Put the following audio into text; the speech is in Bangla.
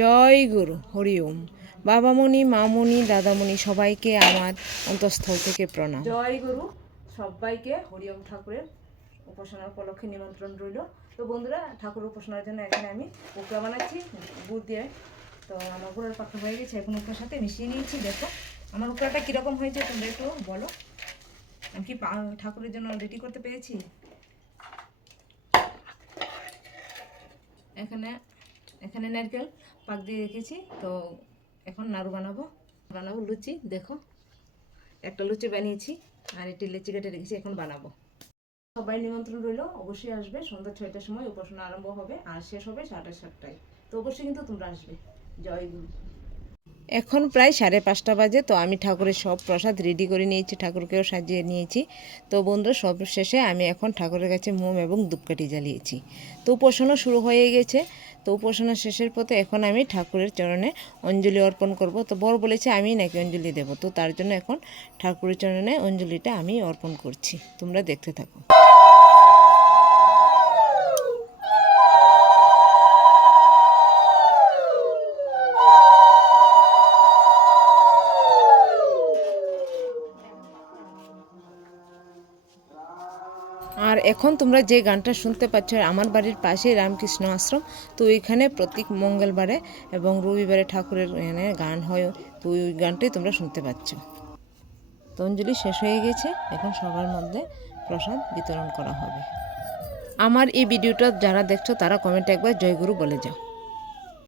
জয় গুরু হরি ওম। বাবামণি, মামণি, দাদামণি সবাইকে আমার অন্তঃস্থল থেকে প্রণাম। জয় গুরু সবাইকে হরি ওম ঠাকুরের উপাসনা উপলক্ষে নিমন্ত্রণ রইল। তো বন্ধুরা, ঠাকুর উপাসনার জন্য এখানে আমি উকড়া বানাচ্ছি গুড় দিয়ে। তো আমার গুড়ের পাত্র হয়ে গেছে, এখন উকড়ার সাথে মিশিয়ে নিয়েছি। দেখো আমার উকড়াটা কীরকম হয়েছে তোমরা একটু বলো। আমি কি ঠাকুরের জন্য রেডি করতে পেরেছি? এখানে নারকেল পাক দিয়ে রেখেছি। তো এখন নাড়ু বানাবো লুচি। দেখো একটা লুচি বানিয়েছি আর একটি লেচি কেটে রেখেছি, এখন বানাবো। সবাই নিমন্ত্রণ রইল, অবশ্যই আসবে। সন্ধ্যা 6টার সময় উপাসনা আরম্ভ হবে আর শেষ হবে 7:30টায়। তো অবশ্যই কিন্তু তোমরা আসবে। জয় গুরু। এখন প্রায় 5:30 বাজে। তো আমি ঠাকুরের সব প্রসাদ রেডি করে নিয়েছি, ঠাকুরকেও সাজিয়ে নিয়েছি। তো বন্ধুরা, সব শেষে আমি এখন ঠাকুরের কাছে মোম এবং ধূপকাঠি জ্বালিয়েছি। তো উপাসনা শুরু হয়ে গেছে। তো উপাসনা শেষের পথে এখন আমি ঠাকুরের চরণে অঞ্জলি অর্পণ করব। তো বর বলেছে আমি নাকি অঞ্জলি দেব, তো তার জন্য এখন ঠাকুরের চরণে অঞ্জলিটা আমি অর্পণ করছি। তোমরা দেখতে থাকো। আর এখন তোমরা যে গানটা শুনতে পাচ্ছ, আমার বাড়ির পাশে রামকৃষ্ণ আশ্রম। তো এখানে প্রতি মঙ্গলবারে এবং রবিবারে ঠাকুরের এখানে গান হয়। তো ওই গানটাই তোমরা শুনতে পাচ্ছ। তো অঞ্জলি শেষ হয়ে গেছে, এখন সবার মধ্যে প্রসাদ বিতরণ করা হবে। আমার এই ভিডিওটা যারা দেখছো তারা কমেন্টে একবার জয়গুরু বলে যাও।